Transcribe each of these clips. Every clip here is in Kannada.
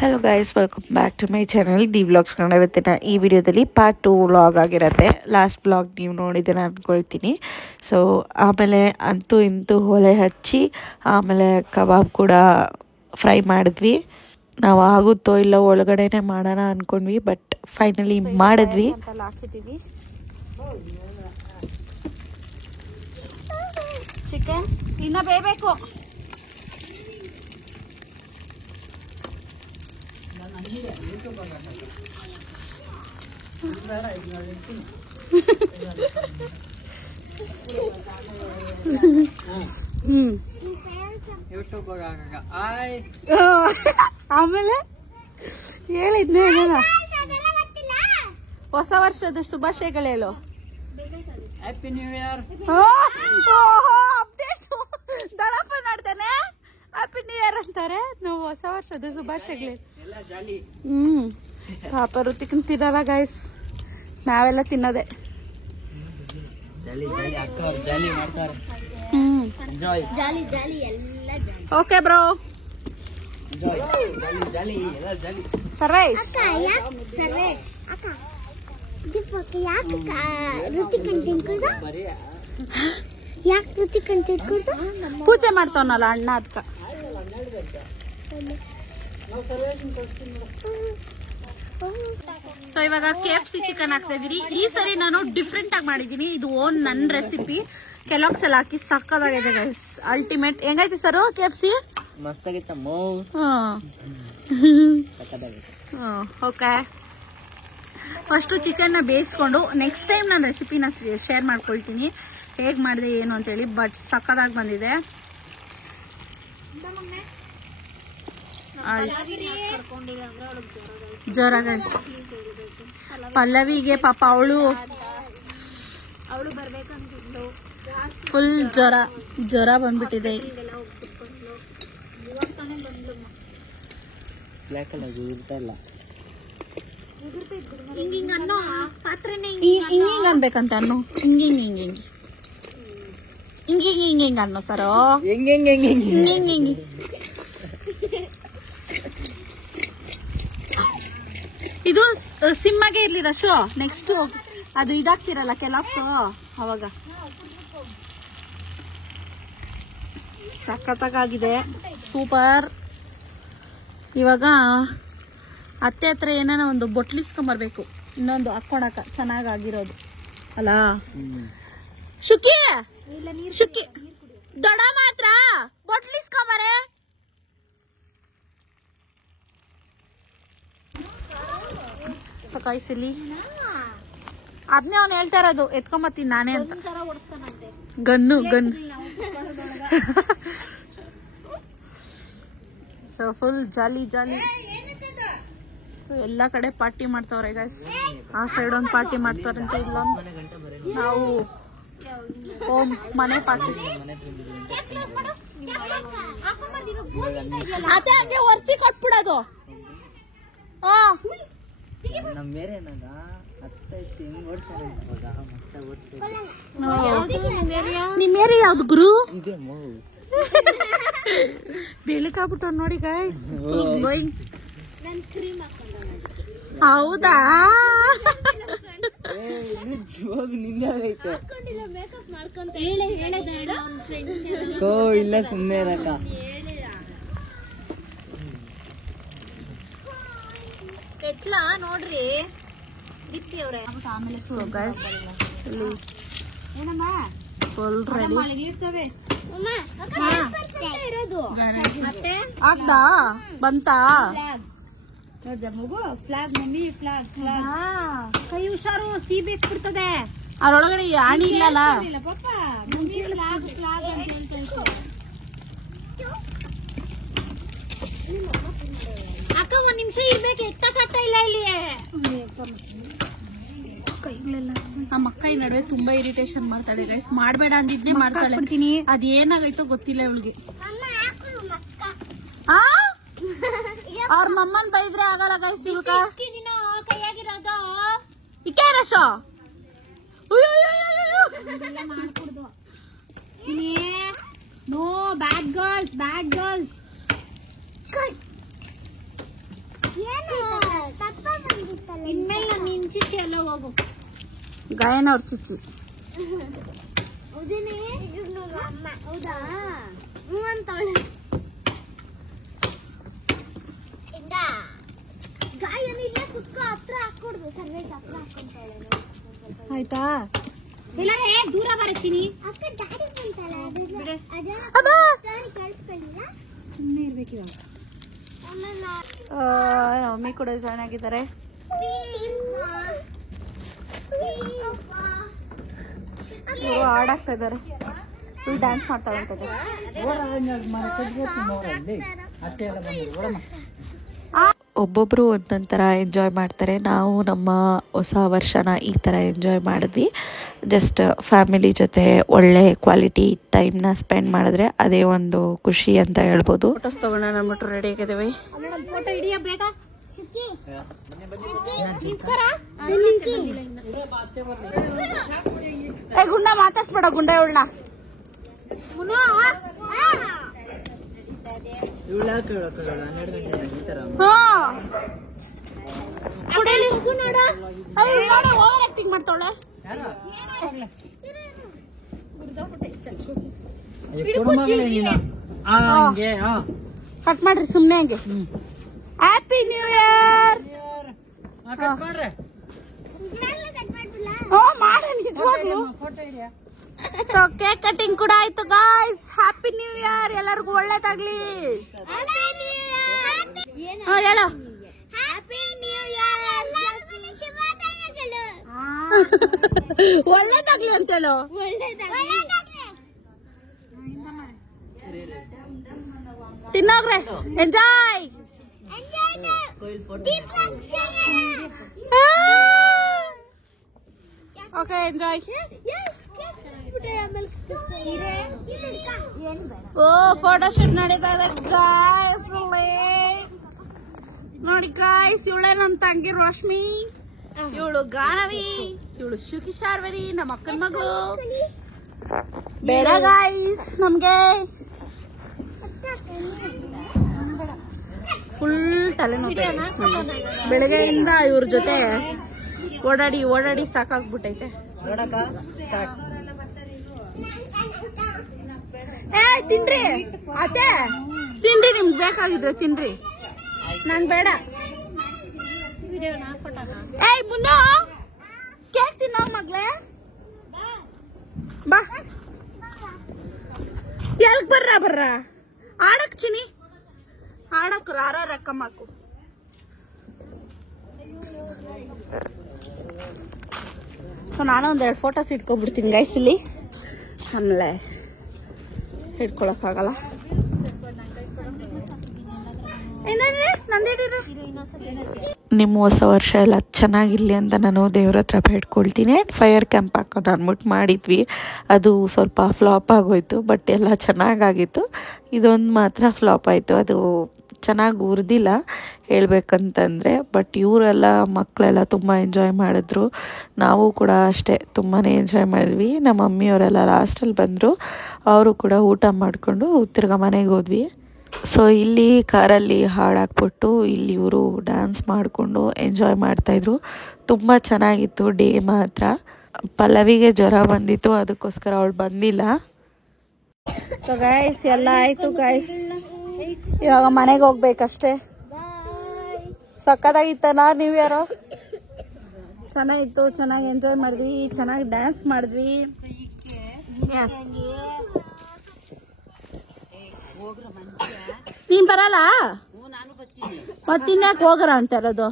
Hello guys, welcome back to my channel the vlogs Kannada. ಇವತ್ತಿನ ಈ ವಿಡಿಯೋದಲ್ಲಿ ಪಾರ್ಟ್ 2 ವ್ಲಾಗ್ ಆಗಿರುತ್ತೆ. ಲಾಸ್ಟ್ ವ್ಲಾಗ್ ನೀವು ನೋಡಿದ್ದೀರ ಅಂದ್ಕೊಳ್ತೀನಿ. ಸೊ ಆಮೇಲೆ ಅಂತೂ ಇಂತೂ ಒಲೆ ಹಚ್ಚಿ ಆಮೇಲೆ ಕಬಾಬ್ ಕೂಡ ಫ್ರೈ ಮಾಡಿದ್ವಿ. ನಾವು ಆಗುತ್ತೋ ಇಲ್ಲ ಒಳಗಡೆನೆ ಮಾಡೋಣ ಅಂದ್ಕೊಂಡ್ವಿ, ಬಟ್ ಫೈನಲಿ ಮಾಡಿದ್ವಿ. ಚಿಕನ್ ಇನ್ನ ಬೇಯಬೇಕು. ಆಮೇಲೆ ಹೇಳಿದ್ನೇ ಹೊಸ ವರ್ಷದ ಶುಭಾಶಯಗಳು ಹೇಳು. Happy new year. ಅಪ್ಡೇಟ್ ದಳಪ್ಪ ಮಾಡ್ತಾನೆ. ಹ್ಯಾಪಿ ನ್ಯೂ ಇಯರ್ ಅಂತಾರೆ. ನಾವು ಹೊಸ ವರ್ಷದ ಶುಭಾಶಯಗಳು. ಪಾಪ ಋತಿಕನ್ ತಿನ್ನಲ್ಲ ಗೈಸ್, ನಾವೆಲ್ಲ ತಿನ್ನೋದೆ. ಓಕೆ ಬ್ರೋ, ಸರ್ವೇಶ್ ಪೂಜೆ ಮಾಡ್ತಾವನಲ್ಲ ಅಣ್ಣ ಅದ್ಕ. ಸೊ ಇವಾಗ KFC ಚಿಕನ್ ಹಾಕ್ತಾ ಇದೀನಿ. ಈ ಸರಿ ನಾನು ಡಿಫ್ರೆಂಟ್ ಆಗಿ ಮಾಡಿದೀನಿ. ಇದು ಓನ್ ನನ್ನ ರೆಸಿಪಿ. ಕೆಲವ್ಸ್ ಎಲ್ಲ ಹಾಕಿ ಸಕ್ಕದಾಗಿದೆ ಗೈಸ್, ಅಲ್ಟಿಮೇಟ್. ಹೆಂಗೈತಿ sir KFC? Okay, first chicken ನ ಬೇಯಿಸ್ಕೊಂಡು ನೆಕ್ಸ್ಟ್ ಟೈಮ್ ನಾನು ರೆಸಿಪಿನ ಶೇರ್ ಮಾಡ್ಕೊಳ್ತೀನಿ ಹೇಗ್ ಮಾಡಿದೆ ಏನು ಅಂತೇಳಿ. ಬಟ್ ಸಕ್ಕದಾಗಿ ಬಂದಿದೆ. ಜ್ವರ ಗೈಸ್ ಪಲ್ಲವಿಗೆ, ಪಾಪ ಅವಳು ಫುಲ್ ಜ್ವರ ಬಂದ್ಬಿಟ್ಟಿದೆ. ಹಿಂಗಿಂಗ್ ಅನ್ಬೇಕಂತ ಅನ್ನು. ಹಿಂಗಿಂಗ್ ಅನ್ನೋ ಸರೋ. ಹಿಂಗಿಂಗ್ ಇದು ಸಿಮ್ಮಾಗೆ ಇರ್ಲಿ ರಶು. ನೆಕ್ಸ್ಟ್ ಅದು ಇದಾಗ್ತಿರಲ್ಲ ಕೆಲವ್ಸು, ಅವಾಗ ಸಖತ್ತಾಗಿದೆ. ಸೂಪರ್. ಇವಾಗ ಅತ್ತೆ ಹತ್ರ ಏನಾನ ಒಂದು ಬೊಟ್ಲಿಸ್ಕೊಂಬರ್ಬೇಕು, ಇನ್ನೊಂದು ಹಾಕೊಳಕ ಚೆನ್ನಾಗಿರೋದು ಅಲ್ಲ. ಶುಕಿ ದೊಡ ಮಾತ್ರ ಬೊಟ್ಲಿಸ್ಕೊಂಬರೆ. ಸಕಾಯಿಸಲಿ ಅದನ್ನೇ ಅವ್ನು ಹೇಳ್ತಾ ಇರೋದು, ಎತ್ಕೊಂಬತ್ತೀನಿ ನಾನೇ ಅಂತ. Gun so full jolly. So ಎಲ್ಲಾ ಕಡೆ ಪಾರ್ಟಿ ಮಾಡ್ತಾವ್ರೆ ಗೈಸ್. ಆ ಸೈಡ್ ಒಂದು ಪಾರ್ಟಿ ಮಾಡ್ತಾರಂತೆ, ಇಲ್ಲೊಂದು ನಾವು ಹೋಮ್ ಮನೆ ಪಾರ್ಟಿ. ಅದೇ ಹಂಗೆ ಒರ್ಸಿ ಕೊಟ್ಬಿಡೋದು. ನಿಮ್ ಏರಿ ಯಾವ್ದು ಗುರು? ಬೆಳಕಾಗ್ಬಿಟ್ಟು ನೋಡಿ ಗೈಸ್. ಹೌದಾ? ಇಲ್ಲ ಸುಮ್ಮನೆ ಇರಕ್ಕ. ಎಟ್ಲ ನೋಡ್ರಿ ದೀಪ್ತಿ ಅವ್ರೆ. ಆಮೇಲೆ ಆಗ್ದಾ ಬಂತಾ? ಮಗು ಫ್ಲಾಗ್, ಮಮ್ಮಿ ಫ್ಲಾಗ್. ಕೈ ಹುಷಾರು, ಸೀಬೇಕು ಬಿಡ್ತದೆ. ಅದ್ರೊಳಗಡೆ ಆಣಿ ಇಲ್ಲಲ್ಲ ಪಾಪ. ಅಕ್ಕ ಒಂದ್ ನಿಮಿಷ ಇರ್ಬೇಕು, ಎತ್ತಕ್ಕಾಗ್ತಾ ಇಲ್ಲ ಇಲ್ಲಿ. ನಮ್ಮ ಅಕ್ಕ ಈ ನಡುವೆ ತುಂಬಾ ಇರಿಟೇಷನ್ ಮಾಡ್ತಾಳೆ ಗೈಸ್. ಮಾಡ್ಬೇಡ ಅಂದಿದ್ನೆ ಮಾಡ್ತಾಳೆ. ಅದ್ ಏನಾಗೈತೋ ಗೊತ್ತಿಲ್ಲ ಇವಳಿಗೆ. ಅವ್ರ ಮಮ್ಮನ್ ಬೈದ್ರೆ ಆಗಲ್ಲ ಗೈಸ್. ಕೈಯಾಗಿರೋದು ಇಕ್ಕೆ ರಶ ನೋ ಬ್ಯಾಡ್ ಗರ್ಲ್ಸ್. ಇನ್ಮೇಲೆ ನಾನು ನಿನ್ ಚಿಚ್ಚಿ ಎಲ್ಲ ಹೋಗು. ಗಾಯನ ಅವ್ರ ಚಿಚ್ಚಿ. ಹೌದಾ? ಗಾಯನಿಲ್ಲ ಕುತ್ಕೋ, ಹತ್ರ ಹಾಕೊಡ್ದು. ಸರ್ವೇಶ್ ಹತ್ರ ಹಾಕೊಂತಾಳೆ ಆಯ್ತಾ? ಇಲ್ಲ ದೂರ ಬರತ್ತೀನಿ. ಸುಮ್ಮನೆ ಇರ್ಬೇಕು ಇವಾಗ. ಮಮ್ಮಿ ಕೂಡ ಜಾಯ್ನ್ ಆಗಿದ್ದಾರೆ. ಆಡಾಕ್ತಾ ಇದ್ದಾರೆ. ಫುಲ್ ಡ್ಯಾನ್ಸ್ ಮಾಡ್ತಾಳಂತ. ಒಬ್ಬೊಬ್ಬರು ಒಂದೊಂದು ಥರ ಎಂಜಾಯ್ ಮಾಡ್ತಾರೆ. ನಾವು ನಮ್ಮ ಹೊಸ ವರ್ಷನ ಈ ಥರ ಎಂಜಾಯ್ ಮಾಡಿದ್ವಿ. ಜಸ್ಟ್ ಫ್ಯಾಮಿಲಿ ಜೊತೆ ಒಳ್ಳೆ ಕ್ವಾಲಿಟಿ ಟೈಮ್ನ ಸ್ಪೆಂಡ್ ಮಾಡಿದ್ರೆ ಅದೇ ಒಂದು ಖುಷಿ ಅಂತ ಹೇಳ್ಬೋದು. ಫೋಟೋಸ್ ತಗೋಣ ಅಂದ್ಬಿಟ್ಟು ರೆಡಿ ಆಗಿದ್ದೀವಿ. ಫೋಟೋ ಹಿಡಿಯ ಬೇಗ. ಗುಂಡ ಮಾತಾಡ್ಸ್ಬೇಡ, ಗುಂಡ ಇವಳನ್ನ. Over acting ಮಾಡ್ತಾವಳೆ. ಕಟ್ ಮಾಡ್ರಿ ಸುಮ್ನೆ ಹಂಗೆ. Happy new year. So cake cutting ಕೂಡ ಆಯ್ತು ಗಾಯ್ಸ್. ಹ್ಯಾಪಿ ನ್ಯೂ ಇಯರ್, ಎಲ್ಲರಿಗೂ ಒಳ್ಳೇದಾಗ್ಲಿ. ಹೇಳು ಒಳ್ಳೇದಾಗ್ಲಿ ಅಂತ ಹೇಳು. ತಿನ್ನೋಗ್ರೆ ಎಂಜಾಯ್. Okay enjoy. ಓ ಫೋಟೋ ಶೂಟ್ ನಡೀತಾ ಇದೆ ಗಾಯ್ಸ್. ನೋಡಿ ಗಾಯ್ಸ್, ಇವಳೆ ನನ್ನ ತಂಗಿ ರೋಶ್ಮಿ, ಇವಳು ಗಾನವಿ, ಇವಳು ಶುಕಿ ಶಾರ್ವರಿ, ನಮ್ಮ ಅಕ್ಕನ ಮಗಳು. ಬೇಡ ಗಾಯ್ಸ್, ನಮ್ಗೆ ಫುಲ್ ತಲೆನೋವು. ಬೆಳಗ್ಗೆಯಿಂದ ಇವ್ರ ಜೊತೆ ಓಡಾಡಿ ಓಡಾಡಿ ಸಾಕಾಗ್ಬಿಟ್ಟೈತೆ. ತಿನ್ರಿ ಅತ್ತೆ, ತಿನ್ರಿ, ನಿಮ್ಗೆ ಬೇಕಾಗಿದ್ರೆ ತಿನ್ರಿ, ನಂಗ್ ಬೇಡ. ಏಯ್ ಮುನ್ನು, ಕೇಕ್ ತಿನ್ನೋ ಮಗ್ಳೆ, ಬಾ. ಎಲ್ಗ್ ಬರ್ರ ಆಡಕ್ ಚಿನಿ, ಆಡಕ್ ರಾರ ರಕ್ಕಮ್ಮಾಕು. ಸೊ ನಾನು ಒಂದೆರಡು ಫೋಟೋಸ್ ಇಟ್ಕೊಬಿಡ್ತೀನಿ ಗೈಸ್ ಇಲ್ಲಿ, ಆಮೇಲೆ ಹಿಡ್ಕೊಳಕ್ಕಾಗಲ್ಲ. ನಿಮ್ಮ ಹೊಸ ವರ್ಷ ಎಲ್ಲ ಚೆನ್ನಾಗಿರಲಿ ಅಂತ ನಾನು ದೇವ್ರ ಹತ್ರ ಬೇಡ್ಕೊಳ್ತೀನಿ. ಫೈರ್ ಕ್ಯಾಂಪ್ ಹಾಕೊಂಡು ಅಂದ್ಬಿಟ್ಟು ಮಾಡಿದ್ವಿ, ಅದು ಸ್ವಲ್ಪ ಫ್ಲಾಪ್ ಆಗೋಯ್ತು. ಬಟ್ ಎಲ್ಲ ಚೆನ್ನಾಗಾಗಿತ್ತು. ಇದೊಂದು ಮಾತ್ರ ಫ್ಲಾಪ್ ಆಯಿತು, ಅದು ಚೆನ್ನಾಗಿ ಉರಿದಿಲ್ಲ ಹೇಳ್ಬೇಕಂತಂದರೆ. ಬಟ್ ಇವರೆಲ್ಲ ಮಕ್ಕಳೆಲ್ಲ ತುಂಬ ಎಂಜಾಯ್ ಮಾಡಿದ್ರು, ನಾವು ಕೂಡ ಅಷ್ಟೇ ತುಂಬಾ ಎಂಜಾಯ್ ಮಾಡಿದ್ವಿ. ನಮ್ಮ ಮಮ್ಮಿಯವರೆಲ್ಲ ಲಾಸ್ಟಲ್ಲಿ ಬಂದರು, ಅವರು ಕೂಡ ಊಟ ಮಾಡಿಕೊಂಡು ತಿರ್ಗಾ ಮನೆಗೆ ಹೋದ್ವಿ. ಸೊ ಇಲ್ಲಿ ಕಾರಲ್ಲಿ ಹಾಡಾಕ್ಬಿಟ್ಟು ಇಲ್ಲಿ ಇವರು ಡ್ಯಾನ್ಸ್ ಮಾಡಿಕೊಂಡು ಎಂಜಾಯ್ ಮಾಡ್ತಾಯಿದ್ರು. ತುಂಬ ಚೆನ್ನಾಗಿತ್ತು ಡೇ ಮಾತ್ರ. ಪಲ್ಲವಿಗೆ ಜ್ವರ ಬಂದಿತ್ತು, ಅದಕ್ಕೋಸ್ಕರ ಅವಳು ಬಂದಿಲ್ಲ. ಸೊ ಗೈಸ್ ಎಲ್ಲ ಆಯ್ತು ಗೈಸ್, ಇವಾಗ ಮನೆಗೆ ಹೋಗ್ಬೇಕಷ್ಟೇ. ಸಕ್ಕತ್ತಾಗಿತ್ತನಾ ನ್ಯೂ ಇಯರ್? ಚೆನ್ನಾಗಿತ್ತು, ಚೆನ್ನಾಗಿ ಎಂಜಾಯ್ ಮಾಡಿದ್ವಿ, ಚೆನ್ನಾಗಿ ಡ್ಯಾನ್ಸ್ ಮಾಡಿದ್ವಿ. ಎಸ್, ನೀನ್ ಬರಲ್ಲ? ಮತ್ತಿನ್ಯಾಕೆ ಹೋಗ್ರ ಅಂತ ಇರೋದು?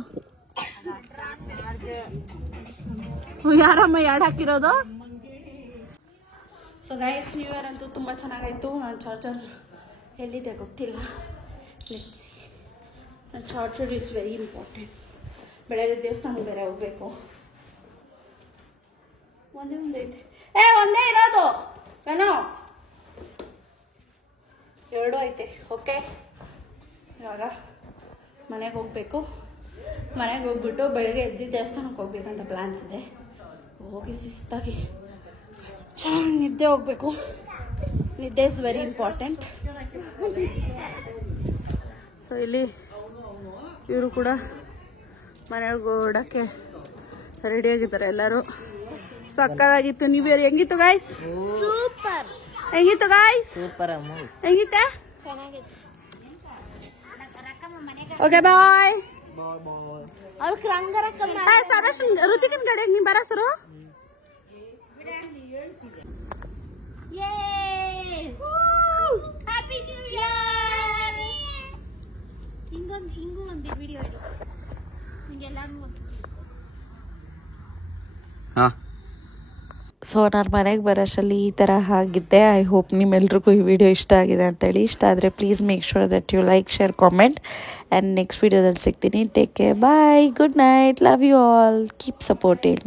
ಯಾರಮ್ಮ ಯಾಡ್ ಹಾಕಿರೋದು? ಸೊ ಗೈಸ್, ನ್ಯೂ ಇಯರ್ ಅಂತೂ ತುಂಬ ಚೆನ್ನಾಗಾಯ್ತು. ನಾನು ಚಾರ್ಜರ್ ಎಲ್ಲಿದೆ ಗೊತ್ತಿಲ್ಲ, ಲೆಟ್ಸ್ ಸಿ. ನನ್ನ ಚಾರ್ಜರ್ ಇಸ್ ವೆರಿ ಇಂಪಾರ್ಟೆಂಟ್. ಬೆಳಗ್ಗೆ ದೇವಸ್ಥಾನಕ್ಕೆ ಬೇರೆ ಹೋಗ್ಬೇಕು. ಒಂದೇ ಐತೆ, ಒಂದೇ ಇರೋದು ಏನೋ, ಎರಡು ಐತೆ. ಓಕೆ, ಇವಾಗ ಮನೆಗೆ ಹೋಗ್ಬೇಕು. ಮನೆಗೆ ಹೋಗ್ಬಿಟ್ಟು ಬೆಳಗ್ಗೆ ಎದ್ದು ದೇವಸ್ಥಾನಕ್ಕೆ ಹೋಗ್ಬೇಕಂತ ಪ್ಲ್ಯಾನ್ಸ್ ಇದೆ. ಹೋಗಿ ಶಿಸ್ತಾಗಿ ಚೆನ್ನಾಗಿ ನಿದ್ದೆ ಹೋಗ್ಬೇಕು. ನಿದ್ದೆ ಇಸ್ ವೆರಿ ಇಂಪಾರ್ಟೆಂಟ್. ಸೊ ಇಲ್ಲಿ ಇವರು ಕೂಡ ಮನೆಯೊಳಗೆ ಓಡಕ್ಕೆ ರೆಡಿಯಾಗಿದ್ದಾರೆ ಎಲ್ಲರೂ. ಸಕ್ಕತ್ತಾಗಿತ್ತು. ನೀವು ಹೆಂಗಿತ್ತು ಗಾಯ್ಸ್? ಸೂಪರ್. ಹೆಂಗಿತ್ತು ಗಾಯ್ಸ್? ಸೂಪರ್ ಅಮ್ಮ. ಹೆಂಗಿತ್ತೆ? ಚೆನ್ನಾಗಿತ್ತು. Okay bye. ಅವൾക്ക് ರಂಗರಕ್ಕಮ್ಮ ಸರಸ್ ಋತಿಕನ್ ಕಡೆ ನೀನ್ ಬರ ಸರು. Happy new year. ಹಿಂಗೂ ಒಂದು ವಿಡಿಯೋ ಇಡು ಹಿಂಗೆಲ್ಲ. ಸೊ ನಾನು ಮನೆಗೆ ಬರೋಷ್ಟರಲ್ಲಿ ಈ ಥರ ಆಗಿದ್ದೆ. ಐ ಹೋಪ್ ನಿಮ್ಮೆಲ್ರಿಗೂ ಈ ವಿಡಿಯೋ ಇಷ್ಟ ಆಗಿದೆ ಅಂತೇಳಿ. ಇಷ್ಟ ಆದರೆ please make sure that you like, share, comment and next ವಿಡಿಯೋದಲ್ಲಿ ಸಿಗ್ತೀನಿ. Take care, bye, good night, love you all, keep supporting.